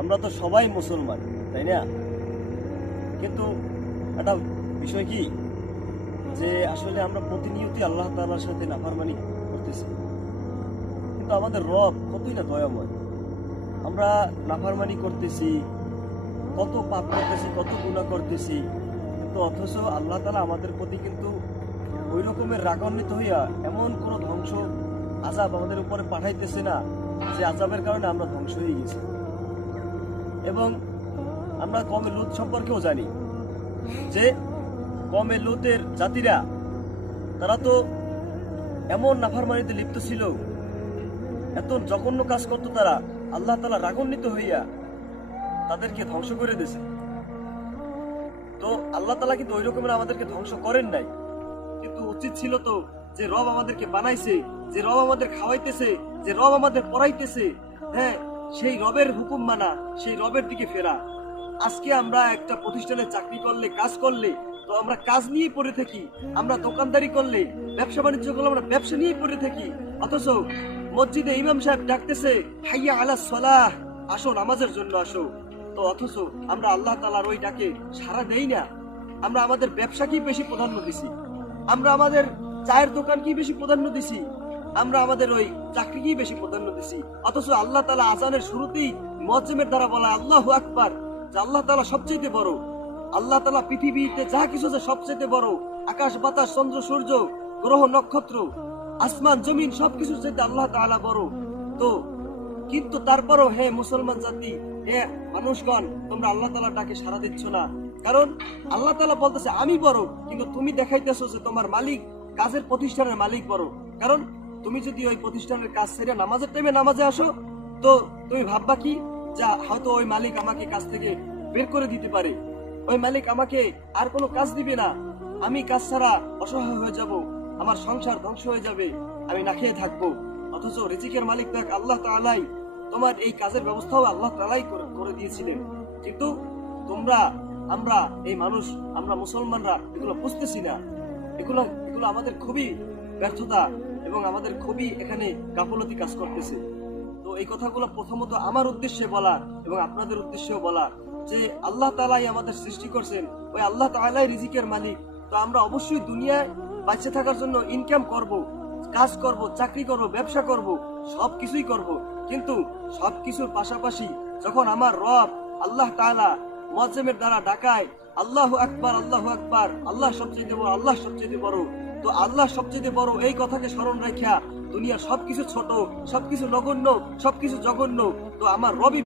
আমরা তো সবাই মুসলমান, তাই না? কিন্তু একটা বিষয় কি, যে আসলে আমরা প্রতিনিয়তই আল্লাহ তাআলার সাথে নাফরমানি করতেছি, কিন্তু আমাদের রব কতই না দয়াময়। আমরা নাফরমানি করতেছি, কত পাপ করতেছি, কত গুনাহ করতেছি, কিন্তু অথচ আল্লাহ তাআলা আমাদের প্রতি কিন্তু ওই রকমের রাগান্বিত হইয়া এমন কোনো ধ্বংস আযাব আমাদের উপরে পাঠাইতেছে না, যে আযাবের কারণে আমরা ধ্বংস হয়ে গেছি। এবং আমরা কওমে লূত সম্পর্কেও জানি যে কওমে লূতের জাতিরা, তারা তো এমন নাফরমানিতে লিপ্ত ছিল, এত জঘন্য কাজ করতো তারা, আল্লাহ তাআলা রাগান্বিত হইয়া তাদেরকে ধ্বংস করে দিয়েছে। তো আল্লাহ তাআলা কিন্তু ওই রকমের আমাদেরকে ধ্বংস করেন নাই, কিন্তু উচিত ছিল তো যে রব আমাদেরকে বানাইছে, যে রব আমাদের খাওয়াইতেছে, যে রব আমাদের পড়াইতেছে, হ্যাঁ, সেই রবের হুকুম মানা, সেই রবের দিকে ফেরা। আজকে আমরা একটা প্রতিষ্ঠানে চাকরি করলে, কাজ করলে, তো আমরা কাজ নিয়ে পড়ে থাকি। আমরা দোকানদারি করলে, ব্যবসা বাণিজ্য করলে আমরা ব্যবসা নিয়ে পড়ে থাকি। অথচ মসজিদে ইমাম সাহেব ডাকতেছে, হাইয়া আলাস সালাহ, আসো নামাজের জন্য আসো। তো অথচ আমরা আল্লাহ তাআলার ওই ডাকে সাড়া দেই না। আমরা আমাদের ব্যবসাকেই বেশি প্রাধান্য দিছি, আমরা আমাদের চায়ের দোকানকেই বেশি প্রাধান্য দিছি, আমরা আমাদের ওই চাকরিকেই বেশি প্রাধান্য দিছি। অথচ আল্লাহ তাআলা আযানের শুরুতেই মুয়াজ্জিমের দ্বারা বলা আল্লাহু আকবার, যে আল্লাহ তাআলা সবচেয়ে বড়। আল্লাহ তাআলা পৃথিবীতে যা কিছু আছে সবচেয়ে বড়, আকাশ বাতাস চন্দ্র সূর্য গ্রহ নক্ষত্র আসমান জমিন সবকিছুর চাইতে আল্লাহ তাআলা বড়। তো কিন্তু তারপরও হে মুসলমান জাতি, হে মানুষগণ, তোমরা আল্লাহ তাআলার ডাকে সাড়া দিচ্ছ না। কারণ আল্লাহ তাআলা বলতেছে আমি বড়, কিন্তু তুমি দেখাইতেছো যে তোমার মালিক, কাজের প্রতিষ্ঠানের মালিক বড়। কারণ তুমি যদি ওই প্রতিষ্ঠানের কাজ ছেড়ে নামাজের টাইমে নামাজে আসো, তো তুমি ভাববা কি, যা হয়তো ওই মালিক আমাকে কাজ থেকে বের করে দিতে পারে, ওই মালিক আমাকে আর কোনো কাজ দিবে না, আমি কাজ ছাড়া অসহায় হয়ে যাব, আমার সংসার ধ্বংস হয়ে যাবে, আমি না খেয়ে থাকবো। অথচ রিজিকের মালিক দেখ আল্লাহ তাআলাই, তোমার এই কাজের ব্যবস্থাও আল্লাহ তাআলাই করে দিয়েছিলেন। কিন্তু তোমরা, আমরা এই মানুষ, আমরা মুসলমানরা এগুলো বুঝতেছি না। এগুলো আমাদের খুবই ব্যর্থতা এবং আমাদের খুবই এখানে গাফলতি কাজ করতেছে। তো এই কথাগুলো প্রথমত আমার উদ্দেশ্যে বলা এবং আপনাদের উদ্দেশ্যেও বলা, যে আল্লাহ তাআলাই আমাদের সৃষ্টি করছেন, ওই আল্লাহ তাআলাই রিজিকের মালিক। তো আমরা অবশ্যই দুনিয়ায় বেঁচে থাকার জন্য ইনকাম করব, কাজ করব, চাকরি করব, ব্যবসা করব, সবকিছুই করব। কিন্তু সবকিছুর পাশাপাশি যখন আমার রব আল্লাহ তাআলা মুয়াজ্জিমের দ্বারা ডাকায় আল্লাহু আকবার, আল্লাহু আকবার, আল্লাহ সবচেয়ে বড়, আল্লাহ সবচেয়ে বড়, তো আল্লাহ সবচেয়ে বড় এই কথাকে স্মরণ রাখিয়া দুনিয়ার সবকিছু ছোট, সবকিছু নগণ্য, সবকিছু জঘন্য, তো আমার রবি